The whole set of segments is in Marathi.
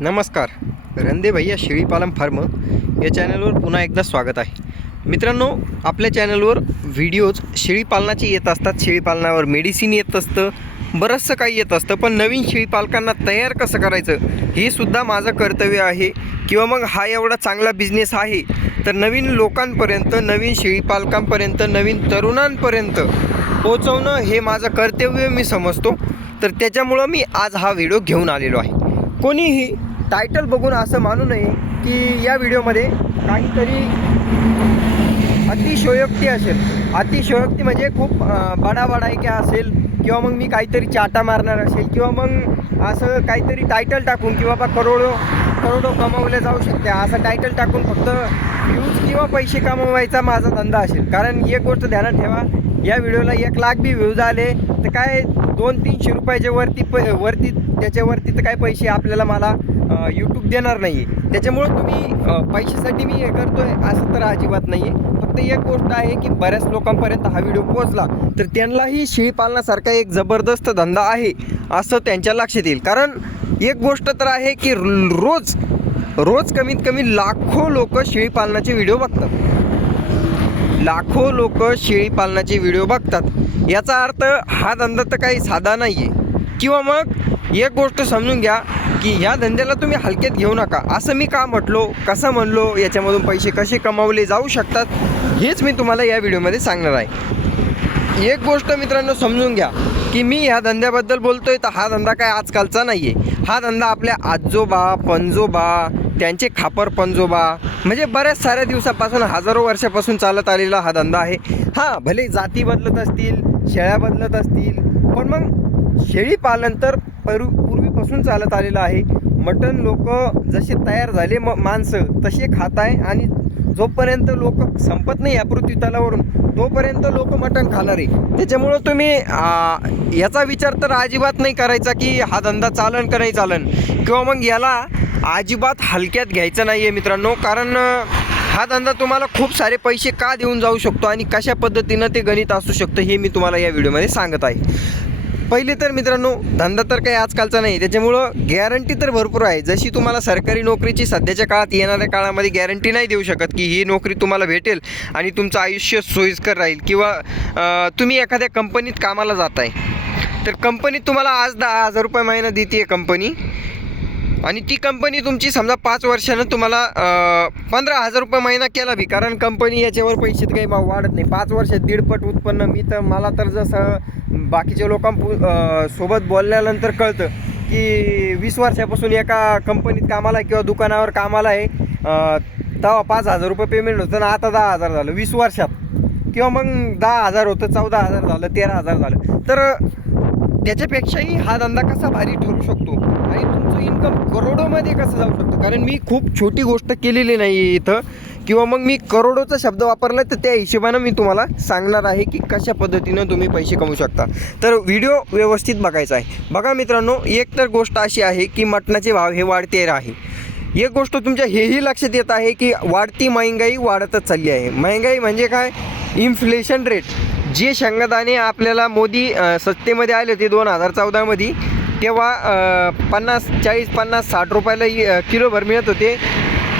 नमस्कार. रंदे भैया शेळीपालन फार्म. या चॅनलवर पुन्हा एकदा स्वागत आहे. मित्रांनो आपल्या चॅनलवर व्हिडिओज शेळीपालनाचे येत असतात. शेळीपालनावर मेडिसिन येत असतं बरंचसं काही येत असतं पण नवीन शेळीपालकांना तयार कसं करायचं हे सुद्धा माझं कर्तव्य आहे. किंवा मग हा एवढा चांगला बिझनेस आहे तर नवीन लोकांपर्यंत नवीन शेळीपालकांपर्यंत नवीन तरुणांपर्यंत पोचवणं हे माझं कर्तव्य मी समजतो. तर त्याच्यामुळं मी आज हा व्हिडिओ घेऊन आलेलो आहे. कोणीही टायटल बघून असं मानू नये की या व्हिडिओमध्ये काहीतरी अतिशयोक्ती असेल. अतिशयोक्ती म्हणजे खूप बडाबडायक्या असेल किंवा मग मी काहीतरी चाटा मारणार असेल किंवा मग असं काहीतरी टायटल टाकून किंवा बा करोडो करोडो कमवले जाऊ शकते. असं टायटल टाकून फक्त व्ह्यूज किंवा पैसे कमवायचा माझा धंदा असेल. कारण एक गोष्ट ध्यानात ठेवा या व्हिडिओला एक लाख बी व्ह्यूज आले तर काय दोन तीनशे रुपयाच्या वरती प वरती त्याच्यावरती तर काय पैसे आपल्याला मला यूट्यूब देणार नाही आहे त्याच्यामुळं तुम्ही पैशासाठी मी हे करतो आहे असं तर अजिबात नाही आहे फक्त एक गोष्ट आहे की बऱ्याच लोकांपर्यंत हा व्हिडिओ पोहोचला तर त्यांनाही शेळीपालनासारखा एक जबरदस्त धंदा आहे असं त्यांच्या लक्षात येईल. कारण एक गोष्ट तर आहे की रोज रोज कमीत कमी लाखो लोक शेळीपालनाचे व्हिडिओ बघतात. लाखो लोक शेळीपालनाचे व्हिडिओ बघतात. याचा अर्थ हा धंदा तर काही साधा नाही आहे किंवा मग एक गोष्ट समजून घ्या की ह्या धंद्याला तुम्ही हलक्यात घेऊ नका. असं मी का म्हटलो कसं म्हणलो याच्यामधून पैसे कसे कमावले जाऊ शकतात हेच मी तुम्हाला या व्हिडिओमध्ये सांगणार आहे. एक गोष्ट मित्रांनो समजून घ्या की मी ह्या धंद्याबद्दल बोलतोय तर हा धंदा काय आजकालचा नाही आहे हा धंदा आपल्या आजोबा पणजोबा त्यांचे खापर पणजोबा म्हणजे बऱ्याच साऱ्या दिवसापासून हजारो वर्षापासून चालत आलेला हा धंदा आहे. हां भले जाती बदलत असतील शेळ्या बदलत असतील पण मग शेळी पालन तर परू पूर्वीपासून चालत आलेलं आहे. मटण लोक जसे तयार झाले म माणसं तसे खात आहे आणि जोपर्यंत लोक संपत नाही या पृथ्वी तलावरून तोपर्यंत लोक मटण खाणार आहे. त्याच्यामुळं तुम्ही याचा विचार तर अजिबात नाही करायचा की हा धंदा चालन का नाही चालन. किंवा मग याला अजिबात हलक्यात घ्यायचं नाही आहे मित्रांनो. कारण हा धंदा तुम्हाला खूप सारे पैसे का देऊन जाऊ शकतो आणि कशा पद्धतीनं ते गणित असू शकतं हे मी तुम्हाला या व्हिडिओमध्ये सांगत आहे. पहिले तर मित्रांनो धंदा तर काही आजकालचा नाही. त्याच्यामुळं गॅरंटी तर भरपूर आहे. जशी तुम्हाला सरकारी नोकरीची सध्याच्या काळात येणाऱ्या काळामध्ये गॅरंटी नाही देऊ शकत की ही नोकरी तुम्हाला भेटेल आणि तुमचं आयुष्य सोयीस्कर राहील किंवा तुम्ही एखाद्या कंपनीत कामाला जात आहे तर कंपनीत तुम्हाला आज दहा हजार रुपये महिना देते कंपनी आणि ती कंपनी तुमची समजा पाच वर्षानं तुम्हाला पंधरा हजार रुपये महिना केला बी. कारण कंपनी याच्यावर पैसे काही भाव वाढत नाही. पाच वर्षात दीडपट उत्पन्न. मी तर मला तर जसं बाकीच्या लोकांपू सोबत बोलल्यानंतर कळतं की वीस वर्षापासून एका कंपनीत कामाला आहे किंवा दुकानावर कामाला आहे तेव्हा पाच हजार रुपये पेमेंट होतं ना आता दहा हजार झालं. वीस वर्षात. किंवा मग दहा हजार होतं चौदा हजार झालं तेरा हजार झालं. तर त्याच्यापेक्षाही हा धंदा कसा भारी ठरू शकतो? आणि इन्कम करोडोमध्ये कसं जाऊ शकतो? कारण मी खूप छोटी गोष्ट केलेली नाही आहे इथं. किंवा मग मी करोडोचा शब्द वापरला तर त्या हिशोबानं मी तुम्हाला सांगणार आहे की कशा पद्धतीनं तुम्ही पैसे कमवू शकता. तर व्हिडिओ व्यवस्थित बघायचा आहे. बघा मित्रांनो एक तर गोष्ट अशी आहे की मटणाचे भाव हे वाढते आहे. एक गोष्ट तुमच्या हेही लक्षात येत आहे की वाढती महंगाई वाढतच चालली आहे. महंगाई म्हणजे काय? इन्फ्लेशन रेट जे शंगदाने आपल्याला मोदी सत्तेमध्ये आले होते दोन हजार चौदामध्ये तेव्हा पन्नास चाळीस पन्नास साठ रुपयाला किलोभर मिळत होते.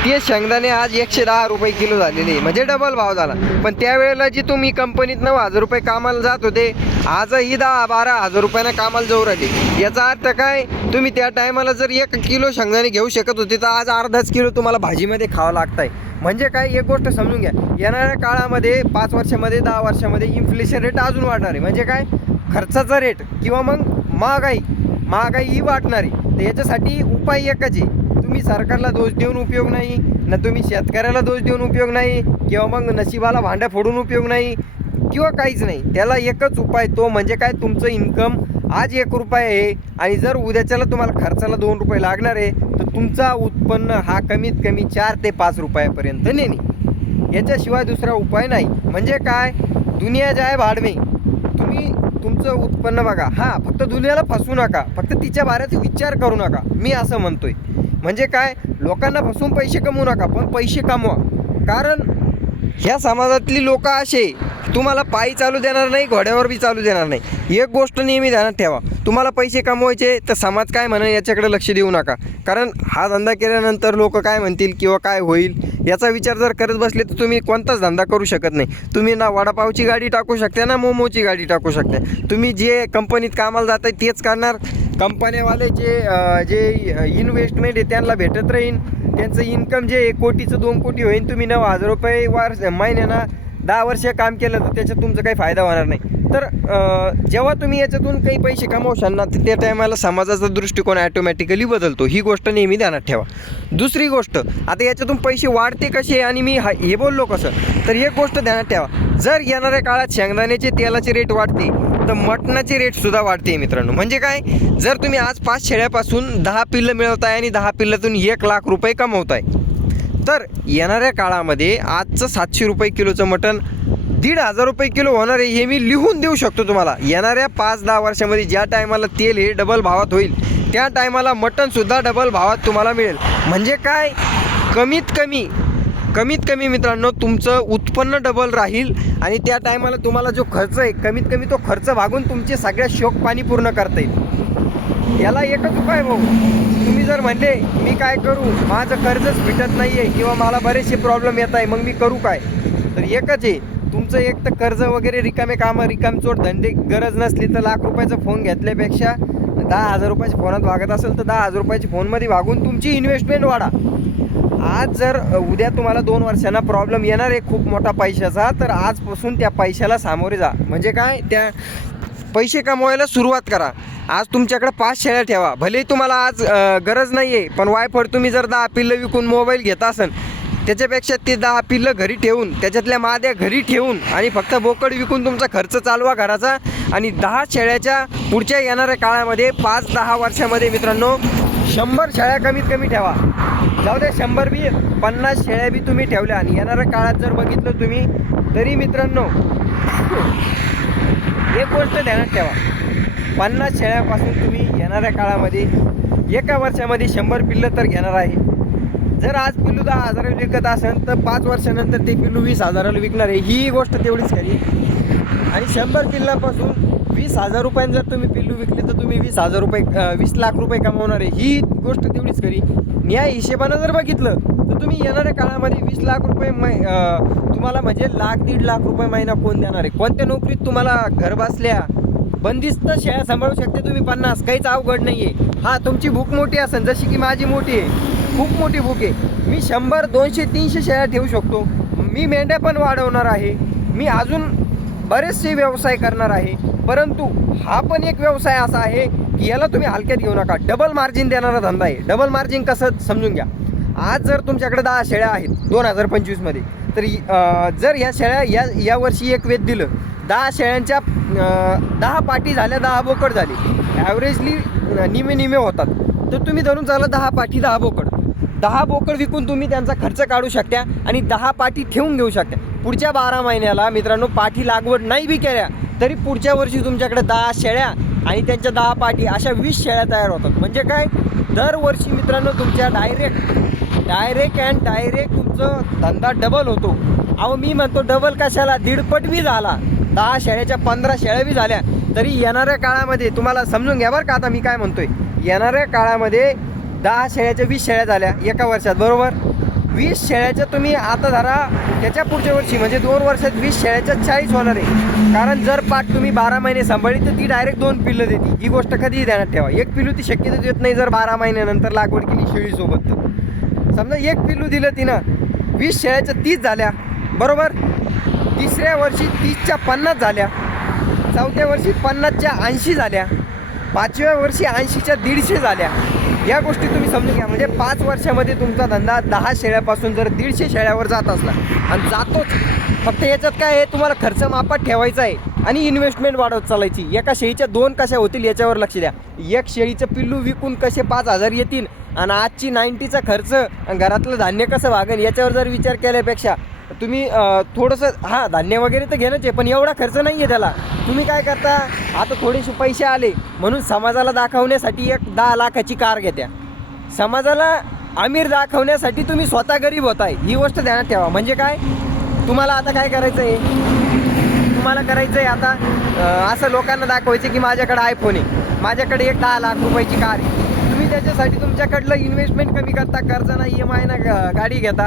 ते शेंगदाणे आज एकशे दहा रुपये किलो झालेले आहे. म्हणजे डबल भाव झाला. पण त्यावेळेला जी तुम्ही कंपनीत नऊ हजार रुपये कामाला जात होते आजही दहा बारा हजार रुपयानं कामाला जाऊ राहिले. याचा अर्थ काय? तुम्ही त्या टायमाला जर एक किलो शेंगदाणे घेऊ शकत होते तर आज अर्धाच किलो तुम्हाला भाजीमध्ये खावं लागत आहे म्हणजे काय? एक गोष्ट समजून घ्या. येणाऱ्या काळामध्ये पाच वर्षामध्ये दहा वर्षामध्ये इन्फ्लेशन रेट अजून वाढणार आहे. म्हणजे काय? खर्चाचा रेट किंवा मग महागाई. महागाई ही वाटणार. आहे तर याच्यासाठी उपाय एकच आहे. तुम्ही सरकारला दोष देऊन उपयोग नाही ना तुम्ही शेतकऱ्याला दोष देऊन उपयोग नाही किंवा मग नशिबाला भांड्या फोडून उपयोग नाही किंवा काहीच नाही. त्याला एकच उपाय तो म्हणजे काय? तुमचं इन्कम आज एक रुपये आहे आणि जर उद्याच्याला तुम्हाला खर्चाला दोन रुपये लागणार आहे तर तुमचा उत्पन्न हा कमीत कमी चार ते पाच रुपयापर्यंत नेणे. याच्याशिवाय दुसरा उपाय नाही. म्हणजे काय? दुनिया जाय भाडवे. तुमचं उत्पन्न बघा. हां फक्त दुनियाला फसू नका. फक्त तिच्या बाऱ्यात विचार करू नका. मी असं म्हणतोय. म्हणजे काय? लोकांना फसवून पैसे कमवू नका पण पैसे कमवा. कारण ह्या समाजातली लोक असे तुम्हाला पायी चालू देणार नाही घोड्यावर बी चालू देणार नाही. एक गोष्ट नेहमी ध्यानात ठेवा. तुम्हाला पैसे कमवायचे तर समाज काय म्हणेल याच्याकडे लक्ष देऊ नका. कारण हा धंदा केल्यानंतर लोक काय म्हणतील किंवा काय होईल याचा विचार जर करत बसले तर तुम्ही कोणताच धंदा करू शकत नाही. तुम्ही ना वडापावची गाडी टाकू शकता ना मोमोची गाडी टाकू शकता. तुम्ही जे कंपनीत कामाला जात आहे तेच करणार. कंपनीवाले जे जे इन्व्हेस्टमेंट आहे त्यांना भेटत राहीन. त्यांचं इन्कम जे आहे कोटीचं दोन कोटी होईल तुम्ही नऊ हजार रुपये वार महिन्यानं दहा वर्ष काम केलं तर त्याच्यात तुमचा काही फायदा होणार नाही. तर जेव्हा तुम्ही याच्यातून काही पैसे कमावशाल ना तर त्या टायमाला समाजाचा दृष्टिकोन ॲटोमॅटिकली बदलतो. ही गोष्ट नेहमी ध्यानात ठेवा. दुसरी गोष्ट आता याच्यातून पैसे वाढते कसे आणि मी हा हे बोललो कसं? तर एक गोष्ट ध्यानात ठेवा. जर येणाऱ्या काळात शेंगदाण्याचे तेलाचे रेट वाढते तर मटणाचे रेटसुद्धा वाढते मित्रांनो. म्हणजे काय? जर तुम्ही आज पाच शेळ्यापासून दहा पिल्लं मिळवताय आणि दहा पिल्लातून एक लाख रुपये कमवताय तर येणाऱ्या काळामध्ये आजचं सातशे रुपये किलोचं मटण दीड हजार रुपये किलो होणार आहे हे मी लिहून देऊ शकतो तुम्हाला. येणाऱ्या पाच दहा वर्षामध्ये ज्या टायमाला तेल हे डबल भावात होईल त्या टायमाला मटणसुद्धा डबल भावात तुम्हाला मिळेल. म्हणजे काय? कमीत कमी कमीत कमी मित्रांनो तुमचं उत्पन्न डबल राहील आणि त्या टायमाला तुम्हाला जो खर्च आहे कमीत कमी तो खर्च भागून तुमचे सगळ्या शोक पाणी पूर्ण करता येईल. याला एकच उपाय भाऊ. तुम्ही जर म्हणले मी काय करू? माझं कर्जच भेटत नाही आहे किंवा मला बरेचसे प्रॉब्लेम येत आहे मग मी करू काय? तर एकच आहे तुमचं एक तर कर्ज वगैरे रिकामे कामं रिकामचोट धंदे गरज नसली तर लाख रुपयाचा फोन घेतल्यापेक्षा दहा हजार रुपयाच्या फोनात वागत असेल तर दहा हजार रुपयाच्या फोनमध्ये वागून तुमची इन्व्हेस्टमेंट वाढा. आज जर उद्या तुम्हाला दोन वर्षांना प्रॉब्लेम येणार आहे खूप मोठा पैशाचा तर आजपासून त्या पैशाला सामोरे जा. म्हणजे काय? त्या पैसे कमवायला सुरुवात करा. आज तुमच्याकडे पाच शेळ्या ठेवा. भलेही तुम्हाला आज गरज नाही आहे पण वायफळ तुम्ही जर दहा पिल्लं विकून मोबाईल घेत असन त्याच्यापेक्षा ते दहा पिल्लं घरी ठेवून त्याच्यातल्या माद्या घरी ठेवून आणि फक्त बोकड विकून तुमचा खर्च चालवा घराचा. आणि दहा शेळ्याच्या पुढच्या येणाऱ्या काळामध्ये पाच दहा वर्षामध्ये मित्रांनो शंभर शेळ्या कमीत कमी ठेवा. जाऊ द्या शंभर बी पन्नास शेळ्या बी तुम्ही ठेवल्या आणि येणाऱ्या काळात जर बघितलं तुम्ही तरी मित्रांनो एक गोष्ट ध्यानात ठेवा. पन्नास शेळ्यापासून तुम्ही येणाऱ्या काळामध्ये एका वर्षामध्ये शंभर पिल्लं तर घेणार आहे. जर आज पिल्लू दहा हजाराला विकत असेल तर पाच वर्षानंतर ते पिल्लू वीस हजाराला विकणार आहे. ही गोष्ट तेवढीच खरी. आणि शंभर पिल्लापासून वीस हजार रुपयांनी जर तुम्ही पिल्लू विकले तर तुम्ही वीस हजार रुपये वीस लाख रुपये कमावणार आहे. ही गोष्ट तेवढीच खरी. या हिशेबानं जर बघितलं तर तुम्ही येणाऱ्या काळामध्ये वीस लाख रुपये मै तुम्हाला म्हणजे लाख दीड लाख रुपये महिना कोण देणार आहे? कोणत्या नोकरीत तुम्हाला घर बसल्या बंदिस्त शेळ्या सांभाळू शकते तुम्ही पन्नास. काहीच अवघड नाही आहे हा तुमची भूक मोठी असेल जशी की माझी मोठी आहे. खूप मोठी भूक आहे. मी शंभर दोनशे तीनशे शेळ्या ठेवू शकतो. मी मेंढ्या पण वाढवणार आहे. मी अजून बरेचसे व्यवसाय करणार आहे. परंतु हा पण एक व्यवसाय असा आहे की याला तुम्ही हलक्यात घेऊ नका. डबल मार्जिन देणारा धंदा आहे. डबल मार्जिन कसं समजून घ्या. आज जर तुमच्याकडे दहा शेळ्या आहेत दोन हजार पंचवीसमध्ये तर जर ह्या शेळ्या या या वर्षी एक वेद दिलं दहा शेळ्यांच्या दहा पाठी झाल्या दहा बोकड झाली. ॲव्हरेजली निमे निमे होतात. तर तुम्ही धरून चाला दहा पाठी दहा बोकड. दहा बोकड विकून तुम्ही त्यांचा खर्च काढू शकता आणि दहा पाठी ठेवून घेऊ शकता. पुढच्या बारा महिन्याला मित्रांनो पाठी लागवड नाही बी केल्या तरी पुढच्या वर्षी तुमच्याकडे दहा शेळ्या आणि त्यांच्या दहा पाठी अशा वीस शेळ्या तयार होतात. म्हणजे काय? दरवर्षी मित्रांनो तुमच्या डायरेक्ट डायरेक्ट अँड डायरेक्ट तुमचं धंदा डबल होतो. अहो मी म्हणतो डबल कशाला? दीडपट बी झाला. दहा शेळ्याच्या पंधरा शेळ्या बी झाल्या. तरी येणाऱ्या काळामध्ये तुम्हाला समजून घ्या बरं का आता मी काय म्हणतोय. येणाऱ्या काळामध्ये दहा शेळ्याच्या वीस शेळ्या झाल्या एका वर्षात बरोबर? वीस शेळ्याच्या तुम्ही आता धरा त्याच्या पुढच्या वर्षी म्हणजे दोन वर्षात वीस शेळ्याच्या चाळीस होणार आहे. कारण जर पाठ तुम्ही बारा महिने सांभाळली तर ती डायरेक्ट दोन पिल्लं देते. ही गोष्ट कधीही ध्यानात ठेवा. एक पिल्लू ती शक्यतो देत नाही जर बारा महिन्यानंतर लागवड केली शेळीसोबत तर. समजा एक पिल्लू दिलं तिनं वीस शेळ्याच्या तीस झाल्या बरोबर? तिसऱ्या वर्षी तीसच्या पन्नास झाल्या चौथ्या वर्षी पन्नासच्या ऐंशी झाल्या पाचव्या वर्षी ऐंशीच्या दीडशे झाल्या. या गोष्टी तुम्ही समजून घ्या. म्हणजे पाच वर्षामध्ये तुमचा धंदा दहा शेळ्यापासून जर दीडशे शेळ्यावर जात असला आणि जातोच. फक्त याच्यात काय आहे तुम्हाला खर्च मापात ठेवायचा आहे आणि इन्व्हेस्टमेंट वाढवत चालायची. एका शेळीच्या दोन कशा होतील याच्यावर लक्ष द्या. एक शेळीचं पिल्लू विकून कसे पाच हजार येतील आणि आजची नाईन्टीचा खर्च आणि घरातलं धान्य कसं वागेल याच्यावर जर विचार केल्यापेक्षा तुम्ही थोडंसं हां धान्य वगैरे तर घेणंच आहे पण एवढा खर्च नाही आहे त्याला. तुम्ही काय करता आता थोडेसे पैसे आले म्हणून समाजाला दाखवण्यासाठी एक दहा लाखाची कार घेत्या. समाजाला अमीर दाखवण्यासाठी तुम्ही स्वतः गरीब होताय ही गोष्ट ध्यानात ठेवा. म्हणजे काय? तुम्हाला आता काय करायचं आहे तुम्हाला करायचं आहे आता असं लोकांना दाखवायचं की माझ्याकडे आयफोन आहे. माझ्याकडे एक दहा लाख रुपयाची कार आहे. तुम्ही त्याच्यासाठी तुमच्याकडलं इन्व्हेस्टमेंट कमी करता कर्ज ना ई एम आय ना ग- गाडी घेता.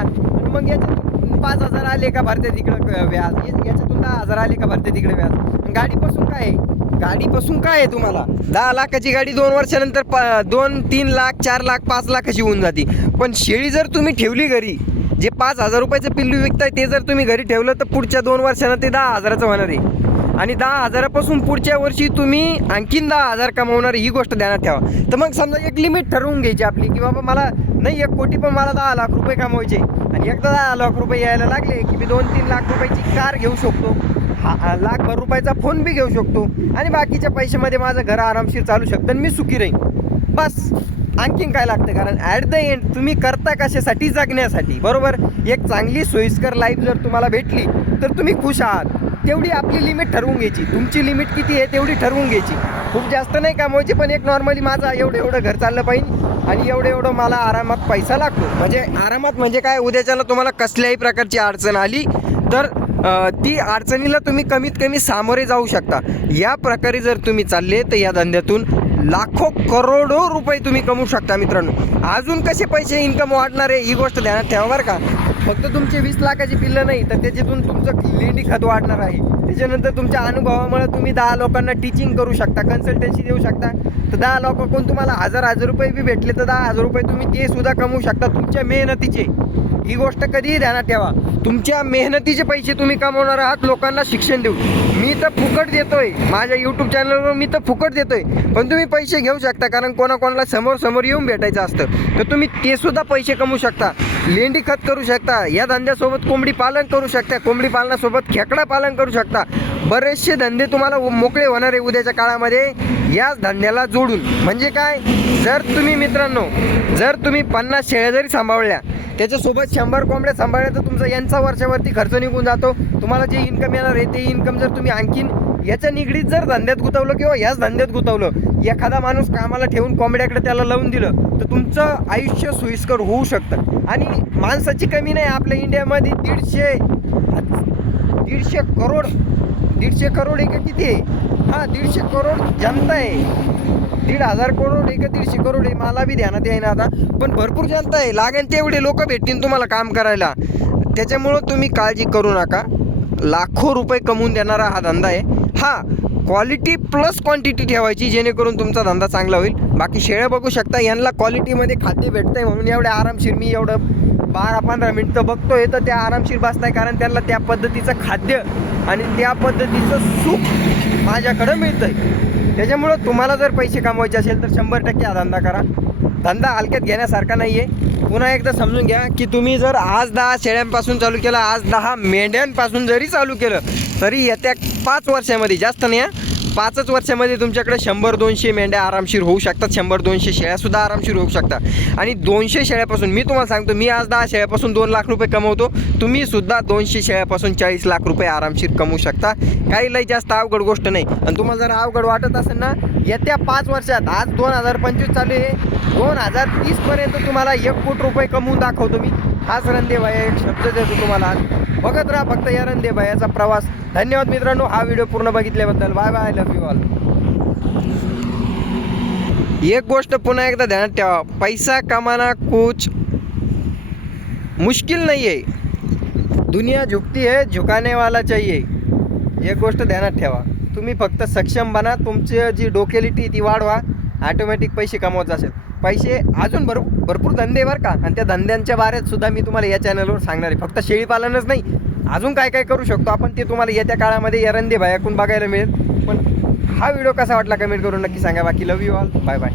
मग याच्यातून पाच हजार आले का भरते तिकडं व्याज. याच्यातून दहा हजार आले का भरते तिकडे व्याज. गाडीपासून काय आहे? गाडीपासून काय आहे तुम्हाला? दहा लाखाची गाडी दोन वर्षानंतर प दोन तीन लाख चार लाख पाच लाखाची होऊन जाते. पण शेळी जर तुम्ही ठेवली घरी जे पाच हजार रुपयाचं पिल्लू विकताय ते जर तुम्ही घरी ठेवलं तर पुढच्या दोन वर्षानं ते दहा हजाराचं होणार आहे. आणि दहा हजारापासून पुढच्या वर्षी तुम्ही आणखीन दहा हजार कमावणार ही गोष्ट ध्यानात ठेवा. तर मग समजा एक लिमिट ठरवून घ्यायची आपली की बाबा मला नाही एक कोटी पण मला दहा लाख रुपये कमवायचे आणि एकदा दहा लाख रुपये यायला लागले की मी दोन तीन लाख रुपयाची कार घेऊ शकतो. हा हा लाखभर रुपयाचा फोन बी घेऊ शकतो. आणि बाकीच्या पैशामध्ये माझं घर आरामशीर चालू शकतं आणि मी सुखी राहीन. बस. आणखीन काय लागतं? कारण ॲट द एंड तुम्ही करता कशासाठी? जगण्यासाठी. बरोबर? एक चांगली सोयीस्कर लाईफ जर तुम्हाला भेटली तर तुम्ही खुश आहात. तेवढी आपली लिमिट ठरवून घ्यायची. तुमची लिमिट किती आहे तेवढी ठरवून घ्यायची. खूप जास्त नाही कमवायची पण एक नॉर्मली माझा एवढं एवढं घर चाललं पाहिजे आणि एवढं एवढं मला आरामात पैसा लागतो. म्हणजे आरामात म्हणजे काय? उद्याच्याला तुम्हाला कसल्याही प्रकारची अडचण आली तर ती अडचणीला तुम्ही कमीत कमी सामोरे जाऊ शकता. या प्रकारे जर तुम्ही चालले तर या धंद्यातून लाखो करोडो रुपये तुम्ही कमवू शकता मित्रांनो. अजून कसे पैसे इन्कम वाढणार आहे ही गोष्ट ध्यानात ठेवा बरं का. फक्त तुमचे वीस लाखाची पिल्लं नाही तर त्याच्यातून तुमचं लेंडी खत वाढणार आहे. त्याच्यानंतर तुमच्या अनुभवामुळे तुम्ही दहा लोकांना टीचिंग करू शकता कन्सल्टन्सी देऊ शकता. तर दहा लोकांकडून तुम्हाला हजार हजार रुपये बी भेटले तर दहा हजार रुपये तुम्ही ते सुद्धा कमवू शकता तुमच्या मेहनतीचे. ही गोष्ट कधीही ध्यानात ठेवा. तुमच्या मेहनतीचे पैसे तुम्ही कमवणार आहात लोकांना शिक्षण देऊ मी तर फुकट देतोय. माझ्या यूट्यूब चॅनलवर मी तर फुकट देतोय. पण तुम्ही पैसे घेऊ शकता कारण कोणाकोणाला समोर समोर येऊन भेटायचं असतं. तर तुम्ही ते सुद्धा पैसे कमवू शकता. लेंडी खत करू शकता. या धंद्यासोबत कोंबडी पालन करू शकता. कोंबडी पालनासोबत खेकडा पालन करू शकता. बरेचसे धंदे तुम्हाला मोकळे होणार आहे उद्याच्या काळामध्ये. याच धंद्याला जोडून. म्हणजे काय? जर तुम्ही मित्रांनो जर तुम्ही पन्नास शेळ्या जरी सांभाळल्या त्याच्यासोबत शंभर कोंबड्या सांभाळण्याचा तर तुमचा यांचा वर्षावरती खर्च निघून जातो. तुम्हाला जे इन्कम येणार आहे ते इन्कम जर तुम्ही आणखीन याच्या निगडीत जर धंद्यात गुतवलं किंवा याच धंद्यात गुतवलं एखादा माणूस कामाला ठेवून कोंबड्याकडे त्याला लावून दिलं तर तुमचं आयुष्य सोयीस्कर होऊ शकतं. आणि माणसाची कमी नाही आपल्या इंडियामध्ये दीडशे दीडशे करोड दीडशे करोड एक किती आहे? हां दीडशे करोड जनता आहे. दीड हजार करोड एक दीडशे करोड आहे मला बी ध्यानात येईन आता. पण भरपूर जनता आहे लागेल तेवढे लोक भेटतील तुम्हाला काम करायला. त्याच्यामुळं तुम्ही काळजी करू नका. लाखो रुपये कमवून देणारा हा धंदा आहे. हा क्वालिटी प्लस क्वांटिटी ठेवायची जेणेकरून तुमचा धंदा चांगला होईल. बाकी शेळ्या बघू शकता यांना क्वालिटीमध्ये खाद्य भेटतंय म्हणून एवढ्या आरामशीर मी एवढं बारा पंधरा मिनटं बघतोय तर त्या आरामशीर बसताय कारण त्यांना त्या पद्धतीचं खाद्य आणि त्या पद्धतीचं सुख माझ्याकडं मिळतंय. त्याच्यामुळं तुम्हाला जर पैसे कमवायचे असेल तर शंभर टक्के हा धंदा करा. धंदा हलक्यात घेण्यासारखा नाही आहे पुन्हा एकदा समजून घ्या की तुम्ही जर आज दहा शेळ्यांपासून चालू केलं आज दहा मेंढ्यांपासून जरी चालू केलं तरी येत्या पाच वर्षामध्ये जास्त नाही पाचच वर्षामध्ये तुमच्याकडे शंभर दोनशे मेंढ्या आरामशीर होऊ शकतात शंभर दोनशे शेळ्यासुद्धा आरामशीर होऊ शकतात. आणि दोनशे शेळ्यापासून मी तुम्हाला सांगतो मी आज दहा शेळ्यापासून दोन लाख रुपये कमवतो. तुम्ही सुद्धा दोनशे शेळ्यापासून चाळीस लाख रुपये आरामशीर कमवू शकता. काही लई जास्त अवघड गोष्ट नाही. आणि तुम्हाला जर अवघड वाटत असेल ना येत्या पाच वर्षात आज दोन हजार पंचवीस चालू आहे. दोन हजार तीसपर्यंत तुम्हाला एक कोटी रुपये कमवून दाखवतो मी. हाच रणदेवाया एक शब्द देतो तुम्हाला. आज बघत राहा फक्त या रणदेवायाचा प्रवास. धन्यवाद मित्रांनो हा व्हिडिओ पूर्ण बघितल्याबद्दल. Bye bye love you all एक गोष्ट पुन्हा एकदा ध्यानात ठेवा. पैसा कमाना कुछ मुश्किल नाही आहे दुनिया झुकती है झुकाने वाला चाहिए एक गोष्ट ध्यानात ठेवा. तुम्ही फक्त सक्षम बना तुमची जी डोकेलिटी ती वाढवा. ॲटोमॅटिक पैसे कमवत असेल पैसे अजून भर भरपूर धंदे बरं का. आणि त्या धंद्यांच्या बारेत सुद्धा मी तुम्हाला या चॅनलवर सांगणार आहे. फक्त शेळीपालनच नाही अजून काय काय करू शकतो आपण ते तुम्हाला येत्या काळामध्ये एरंदे भायाकून बघायला मिळेल. पण हा व्हिडिओ कसा वाटला कमेंट करून नक्की सांगा. बाकी love you all bye bye